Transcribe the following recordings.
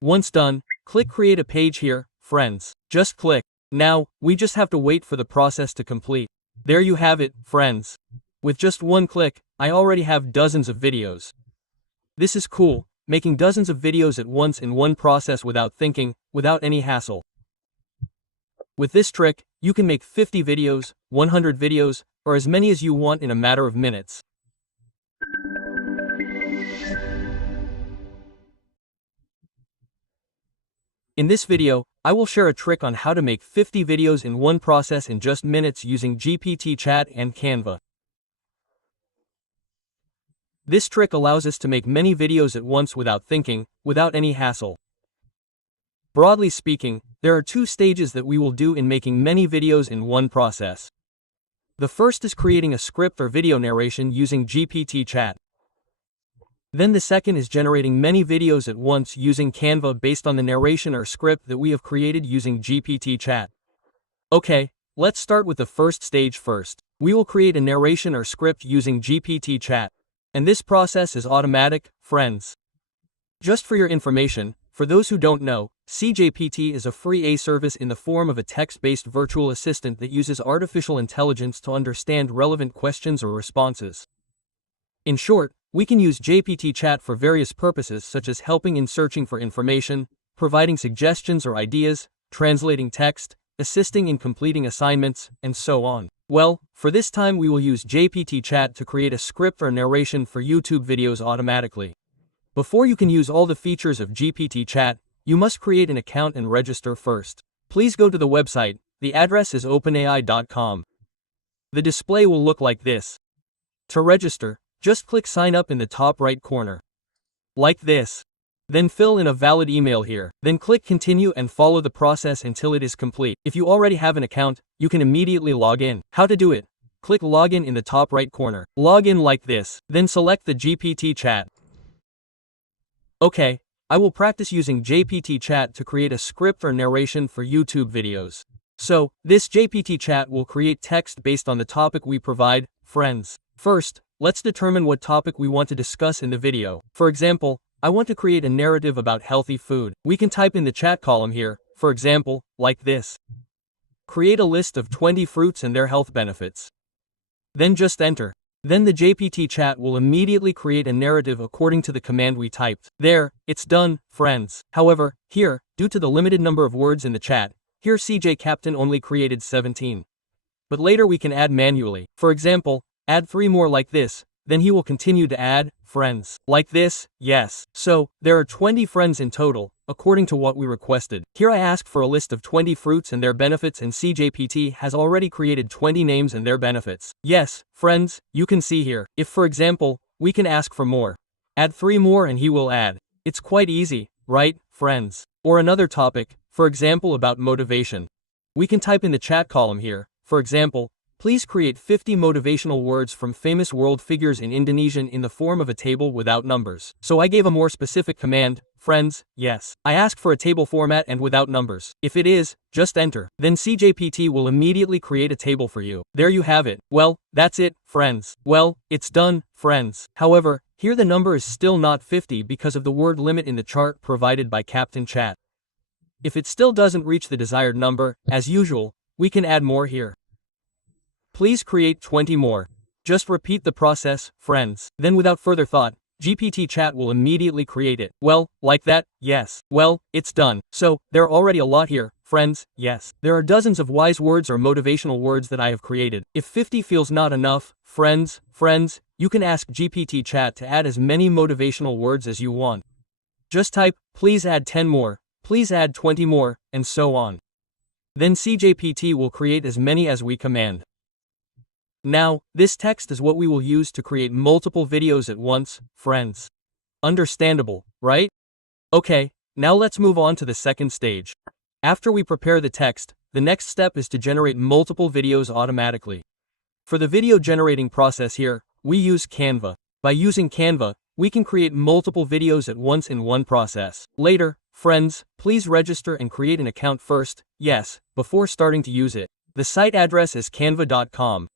Once done, click Create a Page here, friends. Just click. Now, we just have to wait for the process to complete. There you have it, friends. With just one click, I already have dozens of videos. This is cool, making dozens of videos at once in one process without thinking, without any hassle. With this trick, you can make 50 videos, 100 videos, or as many as you want in a matter of minutes. In this video, I will share a trick on how to make 50 videos in one process in just minutes using GPT Chat and Canva. This trick allows us to make many videos at once without thinking, without any hassle. Broadly speaking, there are two stages that we will do in making many videos in one process. The first is creating a script or video narration using GPT Chat. Then the second is generating many videos at once using Canva based on the narration or script that we have created using GPT Chat. Okay, let's start with the first stage first. We will create a narration or script using GPT Chat. And this process is automatic, friends. Just for your information, for those who don't know, CJPT is a free AI service in the form of a text-based virtual assistant that uses artificial intelligence to understand relevant questions or responses. In short, we can use GPT Chat for various purposes such as helping in searching for information, providing suggestions or ideas, translating text, assisting in completing assignments, and so on. Well, for this time we will use GPT Chat to create a script or narration for YouTube videos automatically. Before you can use all the features of GPT Chat, you must create an account and register first. Please go to the website. The address is openai.com. The display will look like this. To register, just click Sign Up in the top right corner. Like this. Then fill in a valid email here. Then click Continue and follow the process until it is complete. If you already have an account, you can immediately log in. How to do it? Click Login in the top right corner. Log in like this. Then select the GPT Chat. Okay, I will practice using GPT Chat to create a script or narration for YouTube videos. So, this GPT Chat will create text based on the topic we provide, friends. First, let's determine what topic we want to discuss in the video. For example, I want to create a narrative about healthy food. We can type in the chat column here, for example, like this. Create a list of 20 fruits and their health benefits. Then just enter. Then the GPT Chat will immediately create a narrative according to the command we typed. There, it's done, friends. However, here, due to the limited number of words in the chat, here CJ Captain only created 17. But later we can add manually. For example, add 3 more like this, then he will continue to add friends. Like this, yes. So, there are 20 friends in total, according to what we requested. Here I ask for a list of 20 fruits and their benefits and CJPT has already created 20 names and their benefits. Yes, friends, you can see here. If for example, we can ask for more. Add 3 more and he will add. It's quite easy, right, friends? Or another topic, for example about motivation. We can type in the chat column here, for example, please create 50 motivational words from famous world figures in Indonesian in the form of a table without numbers. So I gave a more specific command, friends, yes. I ask for a table format and without numbers. If it is, just enter. Then CJPT will immediately create a table for you. There you have it. Well, that's it, friends. Well, it's done, friends. However, here the number is still not 50 because of the word limit in the chart provided by Captain Chat. If it still doesn't reach the desired number, as usual, we can add more here. Please create 20 more. Just repeat the process, friends. Then without further thought, GPT Chat will immediately create it. Well, like that, yes. Well, it's done. So, there are already a lot here, friends, yes. There are dozens of wise words or motivational words that I have created. If 50 feels not enough, friends, you can ask GPT Chat to add as many motivational words as you want. Just type, please add 10 more, please add 20 more, and so on. Then CJPT will create as many as we command. Now, this text is what we will use to create multiple videos at once, friends. Understandable, right? Okay, now let's move on to the second stage. After we prepare the text, the next step is to generate multiple videos automatically. For the video generating process here, we use Canva. By using Canva, we can create multiple videos at once in one process. Later, friends, please register and create an account first, yes, before starting to use it. The site address is canva.com.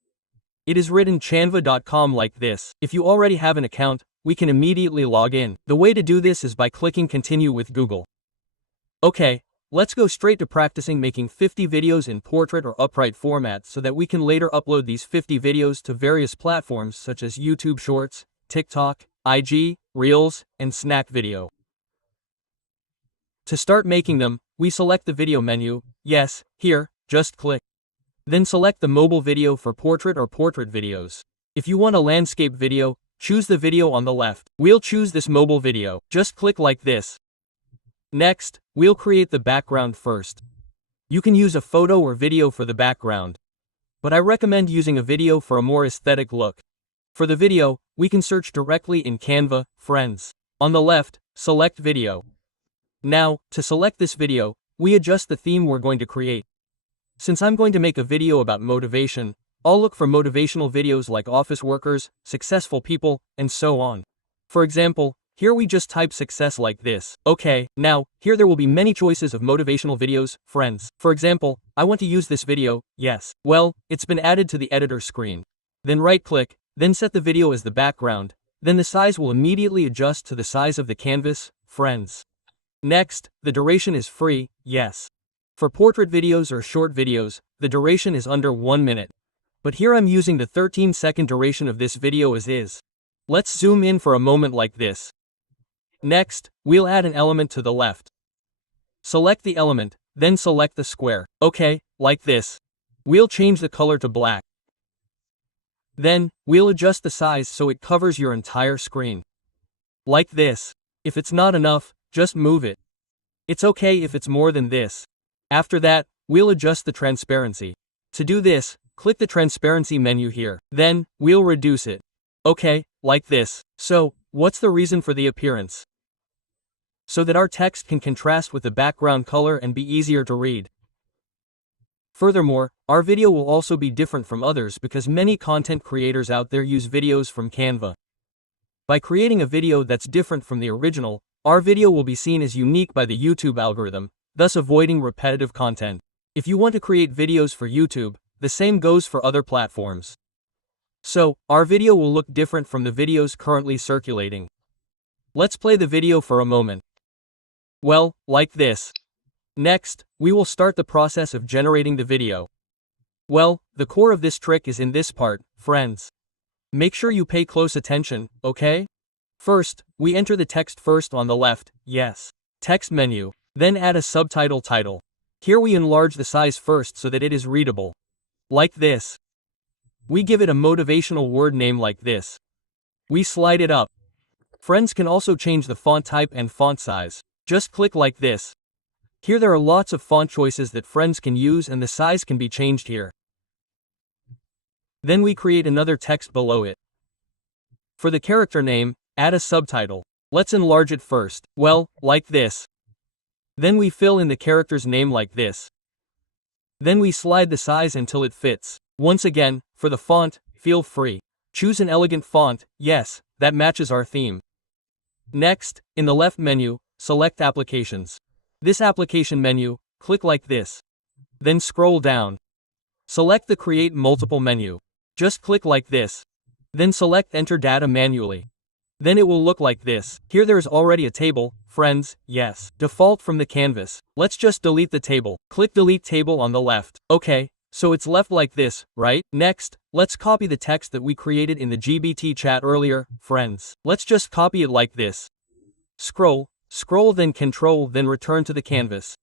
It is written canva.com like this. If you already have an account, we can immediately log in. The way to do this is by clicking Continue with Google. Okay, let's go straight to practicing making 50 videos in portrait or upright format so that we can later upload these 50 videos to various platforms such as YouTube Shorts, TikTok, IG, Reels, and Snack Video. To start making them, we select the video menu, yes, here, just click. Then select the mobile video for portrait or portrait videos. If you want a landscape video, choose the video on the left. We'll choose this mobile video. Just click like this. Next, we'll create the background first. You can use a photo or video for the background, but I recommend using a video for a more aesthetic look. For the video, we can search directly in Canva, Friends. On the left, select Video. Now, to select this video, we adjust the theme we're going to create. Since I'm going to make a video about motivation, I'll look for motivational videos like office workers, successful people, and so on. For example, here we just type success like this. Okay, now, here there will be many choices of motivational videos, friends. For example, I want to use this video, yes. Well, it's been added to the editor screen. Then right-click, then set the video as the background, then the size will immediately adjust to the size of the canvas, friends. Next, the duration is free, yes. For portrait videos or short videos, the duration is under 1 minute. But here I'm using the 13-second duration of this video as is. Let's zoom in for a moment like this. Next, we'll add an element to the left. Select the element, then select the square. Okay, like this. We'll change the color to black. Then, we'll adjust the size so it covers your entire screen. Like this. If it's not enough, just move it. It's okay if it's more than this. After that, we'll adjust the transparency. To do this, click the transparency menu here. Then, we'll reduce it. Okay, like this. So, what's the reason for the appearance? So that our text can contrast with the background color and be easier to read. Furthermore, our video will also be different from others because many content creators out there use videos from Canva. By creating a video that's different from the original, our video will be seen as unique by the YouTube algorithm, thus avoiding repetitive content. If you want to create videos for YouTube, the same goes for other platforms. So, our video will look different from the videos currently circulating. Let's play the video for a moment. Well, like this. Next, we will start the process of generating the video. Well, the core of this trick is in this part, friends. Make sure you pay close attention, okay? First, we enter the text first on the left, yes. Text menu. Then add a subtitle title. Here we enlarge the size first so that it is readable. Like this. We give it a motivational word name like this. We slide it up. Friends can also change the font type and font size. Just click like this. Here there are lots of font choices that friends can use and the size can be changed here. Then we create another text below it. For the character name, add a subtitle. Let's enlarge it first. Well, like this. Then we fill in the character's name like this. Then we slide the size until it fits. Once again, for the font, feel free. Choose an elegant font, yes, that matches our theme. Next, in the left menu, select Applications. This application menu, click like this. Then scroll down. Select the Create Multiple menu. Just click like this. Then select Enter Data manually. Then it will look like this. Here there is already a table, friends, yes. Default from the canvas. Let's just delete the table. Click Delete Table on the left. Okay, so it's left like this, right? Next, let's copy the text that we created in the GPT chat earlier, friends. Let's just copy it like this. Scroll, then Control, then return to the canvas.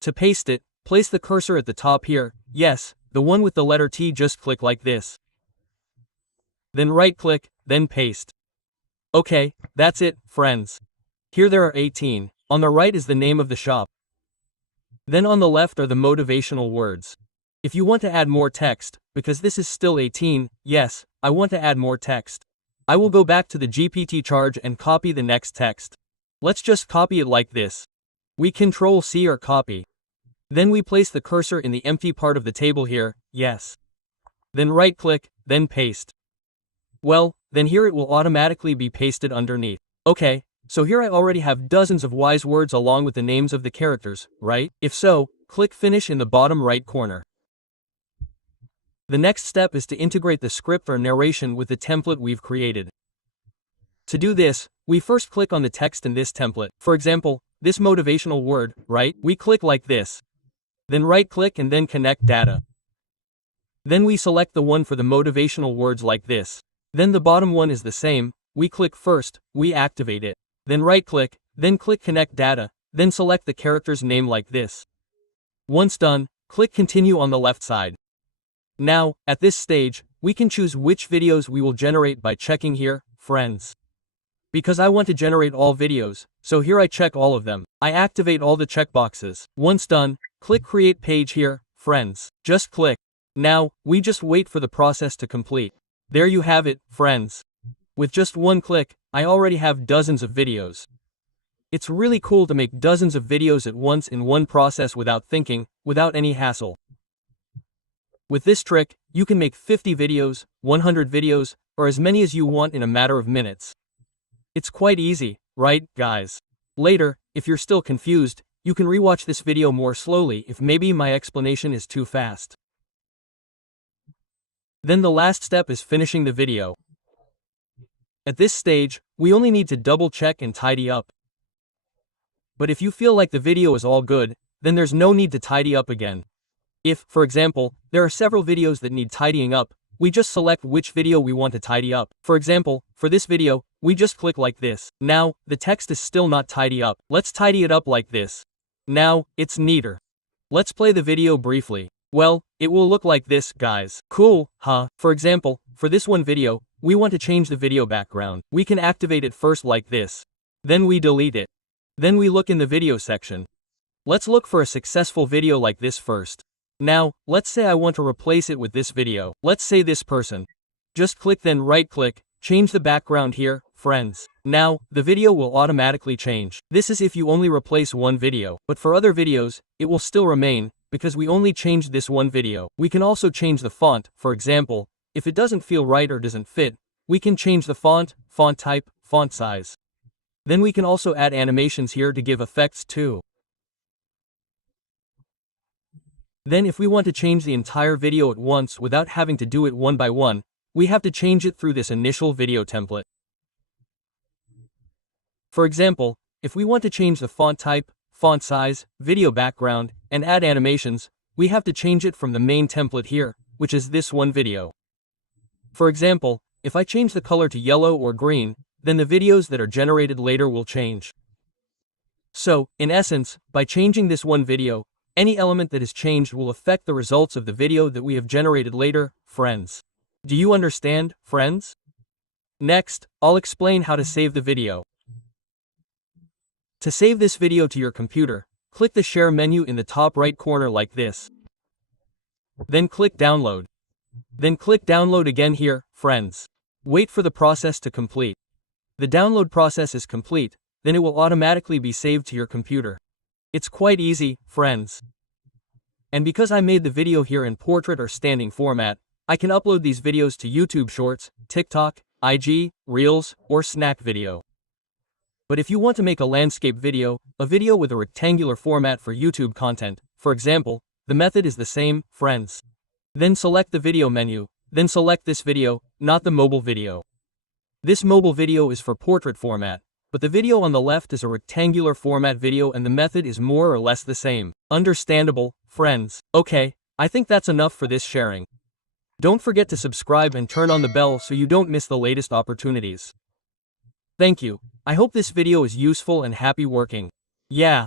To paste it, place the cursor at the top here, yes, the one with the letter T, just click like this. Then right-click, then paste. Okay, that's it, friends. Here there are 18. On the right is the name of the shop. Then on the left are the motivational words. If you want to add more text, because this is still 18, yes, I want to add more text. I will go back to the GPT charge and copy the next text. Let's just copy it like this. We Ctrl-C or copy. Then we place the cursor in the empty part of the table here, yes. Then right-click, then paste. Well, then here it will automatically be pasted underneath. Okay, so here I already have dozens of wise words along with the names of the characters, right? If so, click Finish in the bottom right corner. The next step is to integrate the script or narration with the template we've created. To do this, we first click on the text in this template. For example, this motivational word, right? We click like this. Then right-click and then connect data. Then we select the one for the motivational words like this. Then the bottom one is the same, we click first, we activate it. Then right-click, then click connect data, then select the character's name like this. Once done, click continue on the left side. Now, at this stage, we can choose which videos we will generate by checking here, friends. Because I want to generate all videos, so here I check all of them. I activate all the checkboxes. Once done, click create page here, friends. Just click. Now, we just wait for the process to complete. There you have it, friends. With just one click, I already have dozens of videos. It's really cool to make dozens of videos at once in one process without thinking, without any hassle. With this trick, you can make 50 videos, 100 videos, or as many as you want in a matter of minutes. It's quite easy, right, guys? Later, if you're still confused, you can rewatch this video more slowly if maybe my explanation is too fast. Then the last step is finishing the video. At this stage, we only need to double check and tidy up. But if you feel like the video is all good, then there's no need to tidy up again. If, for example, there are several videos that need tidying up, we just select which video we want to tidy up. For example, for this video, we just click like this. Now, the text is still not tidy up. Let's tidy it up like this. Now, it's neater. Let's play the video briefly. Well, it will look like this, guys. Cool, huh? For example, for this one video, we want to change the video background. We can activate it first like this. Then we delete it. Then we look in the video section. Let's look for a successful video like this first. Now, let's say I want to replace it with this video. Let's say this person. Just click then right-click, change the background here, friends. Now, the video will automatically change. This is if you only replace one video, but for other videos, it will still remain, because we only changed this one video. We can also change the font, for example, if it doesn't feel right or doesn't fit, we can change the font type, font size. Then we can also add animations here to give effects too. Then if we want to change the entire video at once without having to do it one by one, we have to change it through this initial video template. For example, if we want to change the font type, font size, video background, and add animations, we have to change it from the main template here, which is this one video. For example, if I change the color to yellow or green, then the videos that are generated later will change. So, in essence, by changing this one video, any element that is changed will affect the results of the video that we have generated later, friends. Do you understand, friends? Next, I'll explain how to save the video. To save this video to your computer, click the Share menu in the top right corner like this. Then click Download. Then click Download again here, friends. Wait for the process to complete. The download process is complete, then it will automatically be saved to your computer. It's quite easy, friends. And because I made the video here in portrait or standing format, I can upload these videos to YouTube Shorts, TikTok, IG, Reels, or Snack Video. But if you want to make a landscape video, a video with a rectangular format for YouTube content, for example, the method is the same, friends. Then select the video menu, then select this video, not the mobile video. This mobile video is for portrait format, but the video on the left is a rectangular format video and the method is more or less the same. Understandable, friends? Okay, I think that's enough for this sharing. Don't forget to subscribe and turn on the bell so you don't miss the latest opportunities. Thank you. I hope this video is useful and happy working. Yeah.